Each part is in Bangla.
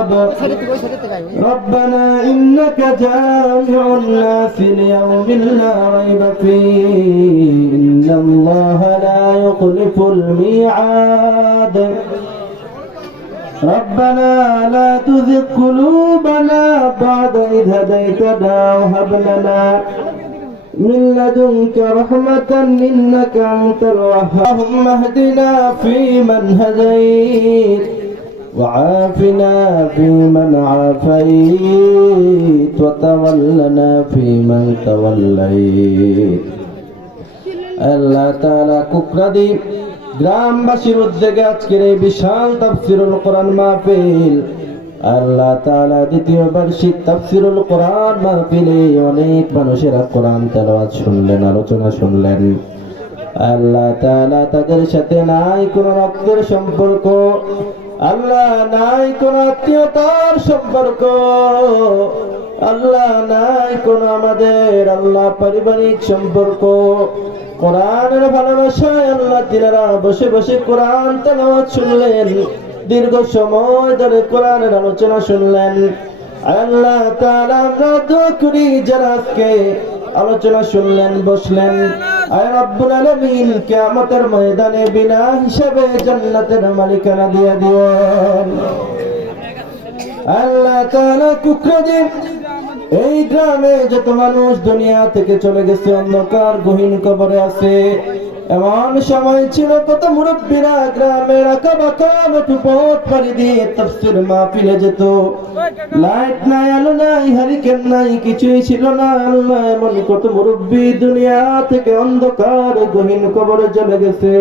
الحساب ربنا إنك جامع الناس ليوم لا ريب فيه إن الله لا يخلف الميعاد ربنا لا تزغ قلوبنا بعد إذ هديتنا وهب لنا من لدنك رحمة إنك أنت الوهاب اللهم اهدنا فيمن هديت وعافنا فيمن عافيت وتولنا فيمن توليت আল্লাহ তাআলা কুকরাদি গ্রামবাসীর উদ্যোগে আজকের এই বিশাল তাফসীরুল কোরআন মাহফিল আল্লাহ তাআলা দ্বিতীয় বার্ষিক তাফসীরুল কোরআন মাহফিলে অনেক মানুষেরা কোরআন তেলাওয়াত শুনলেন, আলোচনা শুনলেন। আল্লাহ তাআলা তাদের সাথে নাই কোনো রক্তের সম্পর্ক, আল্লাহ নাই কোনো আত্মীয়তার সম্পর্ক, আল্লাহ নাই কোনো আমাদের আল্লাহ পারিবারিক সম্পর্ক। কোরআনের ভালোবাসায় আল্লাহ তিনারা বসে বসে কোরআন তেলাওয়াত শুনলেন, দীর্ঘ সময় ধরে কোরআনের আলোচনা শুনলেন। আল্লাহ তাআলা আমরা দোয়া করি যারা আজকে আলোচনা শুনলেন, বসলেন, আয় রব্বুল আলামিন কিয়ামতের ময়দানে বিনা হিসাবে জান্নাতের মালিকানা দিয়ে দিবেন। আল্লাহ তাআলা কুকরাদি এই গ্রামে যত মানুষ দুনিয়া থেকে চলে গেছে, অন্ধকার গহীন কবরে আছে, এমন সময় ছিল কত মুরব্বীরা গ্রামের আঁকা বাঁকা মেঠো পথ পাড়ি দিয়ে তাফসীর মাহফিলে যেত। লাইট নাই, আলো নাই, হারিকেন নাই, কিছুই ছিল না। আল্লাহ এমন কত মুরব্বী দুনিয়া থেকে অন্ধকার গহীন কবরে চলে গেছে।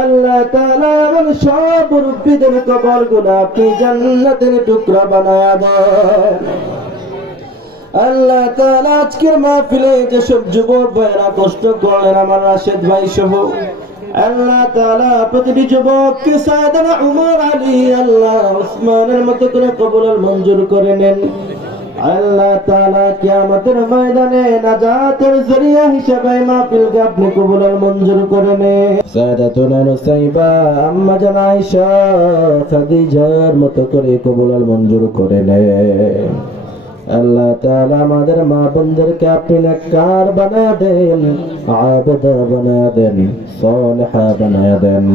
আল্লাহ তাআলা এমন সব মুরব্বীদের কবরগুলো আপনি জান্নাতের টুকরা বানায়া দেন। আল্লাহ তাআলা আজকের মাহফিলে যেসব যুবক ভাইরা কষ্ট করলেন, আমার রাশেদ ভাই সহ, আল্লাহ তাআলা প্রতিটি যুবককে সাইয়েদনা উমর আলী আল্লাহ উসমানের মতো করে কবুল মঞ্জুর করে নেন। আল্লাহ তাআলা কিয়ামতের ময়দানে নাজাতের জরিয়া হিসেবে মাহফিলকে আপনি কবুল মঞ্জুর করে নেন। সাইয়েদাতুনা নুসাইবা আম্মা জান আয়েশা খাদিজার মতো করে কবুল মঞ্জুর করে নেন। আল্লাহ তাআলা আমাদের মা বোনদেরকে আপনি নেককার বানায়া দেন, আবেদা বানায়া দেন, সালেহা বানায়া দেন।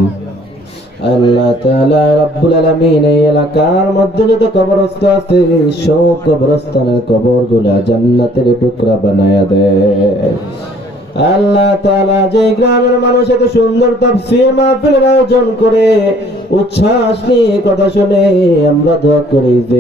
আল্লাহ তাআলা রব্বুল আলামিন এই এলাকার মধ্যে যত কবরস্থান আছে সব কবরস্থানের কবরগুলা জান্নাতের টুকরা বানায়া দেন। আল্লাহ তাআলা যে গ্রামের মানুষ এত সুন্দর তাফসীর মাহফিলের আয়োজন করে উচ্ছ্বাস নিয়ে কথা শুনে আমরা দোয়া করি যে